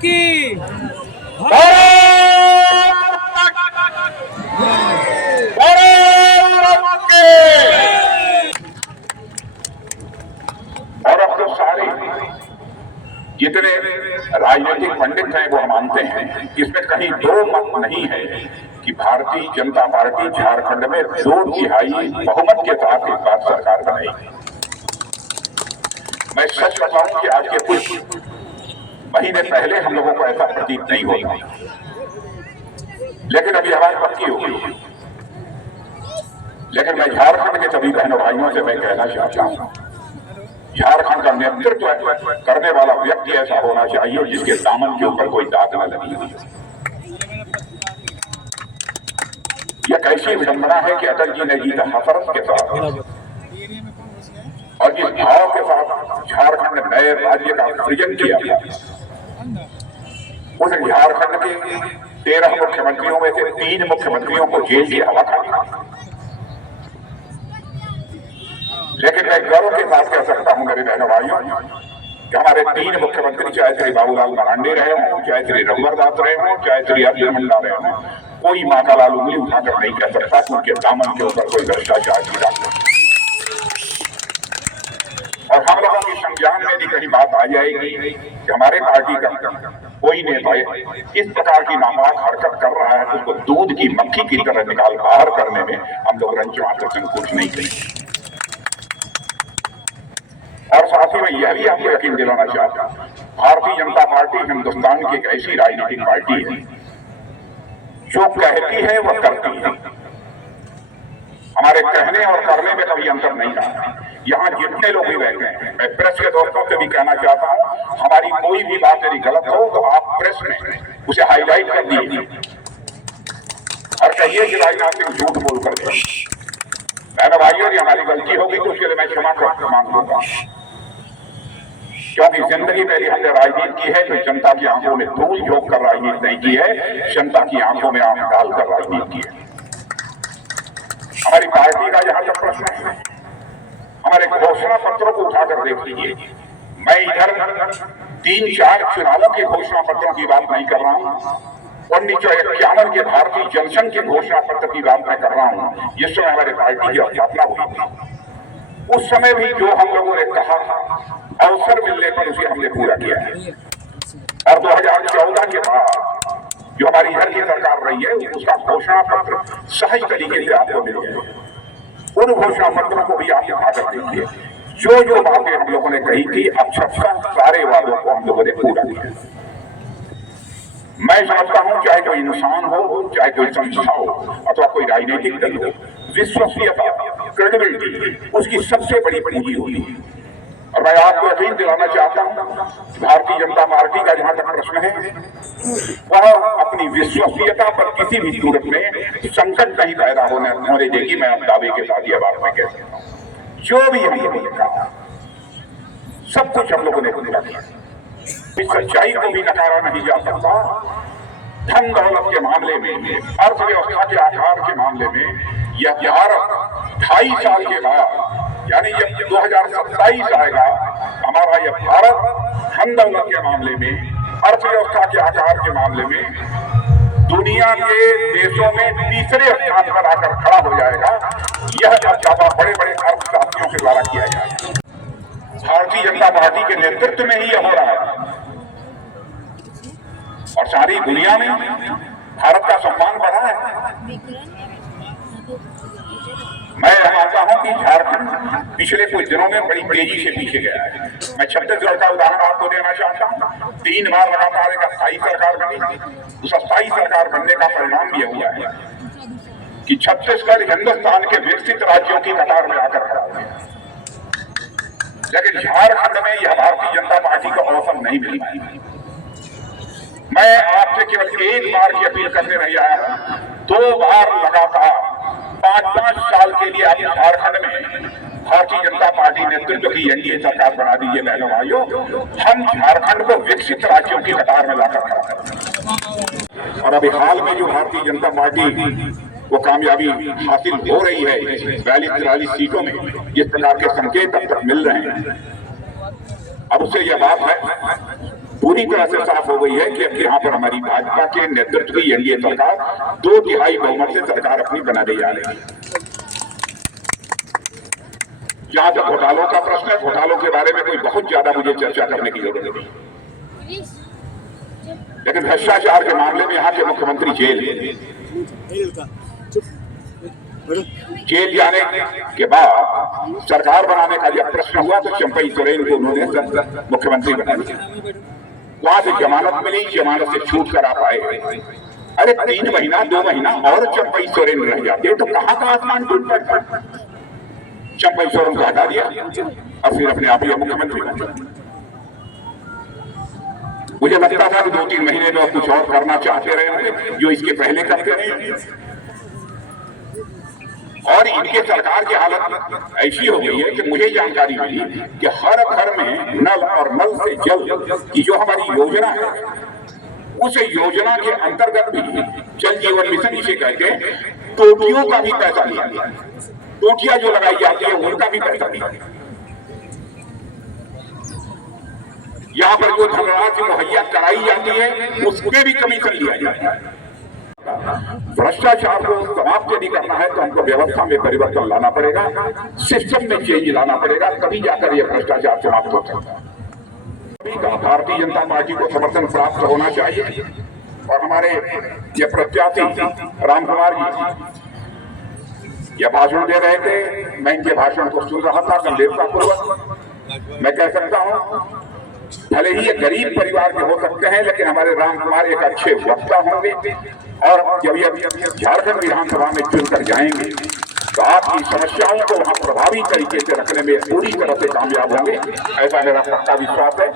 की और अब तो सारे जितने राजनीतिक पंडित हैं वो मानते हैं कि इसमें कहीं दो मत नहीं है कि भारतीय जनता पार्टी झारखंड में 2/3 बहुमत के साथ इस बार सरकार बनाएगी। मैं सच बताऊं कि आज के कुछ महीने पहले हम लोगों को ऐसा प्रतीत नहीं होता, लेकिन अभी आवाज पक्की हो गई। लेकिन मैं झारखंड के सभी बहनों भाइयों से मैं कहना चाहता हूं, झारखंड का नेतृत्व करने वाला व्यक्ति ऐसा होना चाहिए जिसके दामन के ऊपर कोई दाग न लगी हुई। यह कैसी विडंबना है कि अटल जी ने जीता हसरत के साथ और जिस भाव के साथ झारखंड में नए राज्य का सृजन किया उस झारखंड के 13 मुख्यमंत्रियों में से 3 मुख्यमंत्रियों को जेल की हवा खानी। लेकिन मैं गौरव के साथ कह सकता हूं मेरे बहनों भाइयों कि हमारे 3 मुख्यमंत्री, चाहे श्री बाबूलाल मरांडी रहे हों, चाहे श्री रघुवर दास रहे हों, चाहे श्री अर्जुन मुंडा रहे हों, कोई माँ का लाल उंगली उठाकर नहीं कह सकता कि उनके दामन के ऊपर कोई भ्रष्टाचार की रात। और हम लोगों की संज्ञान में भी कहीं बात आ जाएगी कि हमारे पार्टी का कोई नेता इस प्रकार की नापाक हरकत कर रहा है, उसको दूध की मक्खी की तरह निकाल बाहर करने में हम लोग रंच मात्र संकोच नहीं करेंगे। और साथ ही मैं यह भी आपको यकीन दिलाना चाहता हूं, भारतीय जनता पार्टी हिंदुस्तान की एक ऐसी राजनीतिक पार्टी है जो कहती है वह करती है। हमारे कहने और करने में कभी अंतर नहीं रहा। यहाँ जितने लोग भी बैठे हैं, मैं प्रेस के दोस्तों से भी कहना चाहता हूँ, हमारी कोई भी बात यदि गलत हो तो आप प्रेस में उसे हाईलाइट कर दीजिए और कहिए कि राजनाथ सिंह झूठ बोल कर दे। बहनों भाइयों, यदि हमारी गलती होगी तो उसके लिए मैं क्षमा मांगूंगा, क्योंकि जिंदगी में हमने राजनीति की है तो जनता की आंखों में धूल झोंक कर राजनीति नहीं की है, जनता की आंखों में आंख डालकर राजनीति की है। हमारी पार्टी का जहां तक प्रश्न है, हमारे घोषणा पत्रों को उठाकर देख लीजिए। मैं इधर 3-4 चुनावों के घोषणा पत्रों की बात नहीं कर रहा हूं, 1951 के भारतीय जनसंघ के घोषणा पत्र की बात मैं कर रहा हूं, जिस समय हमारे पार्टी की स्थापना हुई थी। उस समय भी जो हम लोगों ने कहा था, अवसर मिलने पर उसे हमने पूरा किया है। और 2014 के बाद जो हमारी इधर की सरकार रही है, उसका घोषणा पत्र सहज तरीके से आपको मिल गया। उन घोषणा पत्रों को भी आप उठाकर देखिए, जो जो बातें हम लोगों ने कही थी, अब सारे वादों को हम लोगों ने पूरा किया। मैं समझता हूं चाहे कोई इंसान हो, चाहे कोई संस्था हो अथवा कोई राजनीतिक दल हो, विश्वसनीयता, क्रेडिबिलिटी उसकी सबसे बड़ी पूंजी होती है। और मैं आपको यकीन दिलाना चाहता हूं, भारतीय जनता पार्टी का जहां तक प्रश्न है, वह अपनी विश्वसनीयता पर किसी भी सूरत में संकट नहीं पैदा होने देगी। मैं अब दावे के साथ यह बात मैं कह सकता हूं, जो भी हमने कहा सब कुछ हम लोगों ने पूरा किया। इस सच्चाई को भी नकारा नहीं जा सकता। धन दौलत के मामले में, अर्थव्यवस्था के आधार के मामले में यह भारत 2.5 साल के बाद, यानी जब 2027 आएगा, हमारा यह भारत धन दौलत के मामले में, अर्थव्यवस्था के आधार के मामले में दुनिया के देशों में तीसरे स्थान पर आकर खड़ा हो जाएगा। यह दावा बड़े बड़े अर्थशास्त्रियों के द्वारा किया जाएगा। भारतीय जनता पार्टी के नेतृत्व में ही यह हो रहा है और सारी दुनिया में भारत का सम्मान बढ़ा है। मैं मानता हूं कि झारखंड पिछले कुछ दिनों में बड़ी तेजी से पीछे गया है। मैं छत्तीसगढ़ का उदाहरण आपको देना चाहता हूं। 3 बार लगातार एक अस्थायी सरकार बनी। उस अस्थायी सरकार बनने का परिणाम यह हुआ है कि छत्तीसगढ़ हिंदुस्तान के विकसित राज्यों की कतार में आकर खड़ा हो गया। लेकिन झारखंड में यह भारतीय जनता पार्टी को अवसर नहीं मिल पाया। मैं आपसे केवल एक बार की अपील करने नहीं आया हूं, 2 बार लगातार 5-5 साल के लिए आप झारखंड में भारतीय जनता पार्टी नेतृत्व की एनडीए सरकार बना दीजिए। बहनों भाइयों, हम झारखंड को विकसित राज्यों की कतार में लाकर खड़ा करें। और अभी हाल में जो भारतीय जनता पार्टी वो कामयाबी हासिल हो रही है 42-43 सीटों में, जिस प्रकार के संकेत अब तक मिल रहे हैं, अब उससे यह बात है पूरी पूरी तरह से साफ हो गई है कि अब यहाँ पर हमारी भाजपा के नेतृत्व की एनडीए सरकार 2/3 बहुमत से सरकार अपनी बनाने जा रही है। जहां तक घोटालों का प्रश्न है, घोटालों के बारे में कोई बहुत ज्यादा मुझे चर्चा करने की जरूरत नहीं, लेकिन भ्रष्टाचार के मामले में यहाँ के मुख्यमंत्री जेल जाने के बाद सरकार बनाने का जब प्रश्न हुआ तो चंपई सोरेन को उन्होंने मुख्यमंत्री बना दिया। वहां से जमानत मिली, जमानत से छूट कर आप आए। अरे 3 महीना 2 महीना और चंपई सोरेन रह जाते तो कहां का आसमान टूट पड़ता। चंपई सोरेन को हटा दिया और फिर अपने आप ही मुख्यमंत्री बन गए। मुझे लगता था कि 2-3 महीने में कुछ और करना चाहते रहे होंगे जो इसके पहले करते रहे। और इनके सरकार की हालत ऐसी हो गई है कि मुझे जानकारी मिली कि हर घर में नल और नल से जल की जो हमारी योजना है, उस योजना के अंतर्गत भी जल जीवन मिशन जिसे कहते हैं, टोटियों का भी पैसा लिया गया। टोटियां जो लगाई जाती है उनका भी पैसा लिया गया। यहाँ पर जो धनराशि मुहैया कराई जाती है उसके भी कमीशन लिया जाता है। भ्रष्टाचार को समाप्त यदि करना है तो हमको व्यवस्था में परिवर्तन लाना पड़ेगा, सिस्टम में चेंज लाना पड़ेगा, तभी जाकर यह भ्रष्टाचार समाप्त हो सकता है। भारतीय जनता पार्टी को समर्थन प्राप्त होना चाहिए और हमारे ये प्रत्याशी रामकुमार जी ये भाषण दे रहे थे, मैं इनके भाषण को सुन रहा था गंभीरतापूर्वक। मैं कह सकता हूँ भले ही ये गरीब परिवार के हो सकते हैं, लेकिन हमारे रामकुमार एक अच्छे वक्ता होंगे और जब ये झारखंड विधानसभा में चुनकर जाएंगे तो आपकी समस्याओं को वहां प्रभावी तरीके से रखने में पूरी तरह से कामयाब होंगे, ऐसा मेरा पक्का विश्वास है।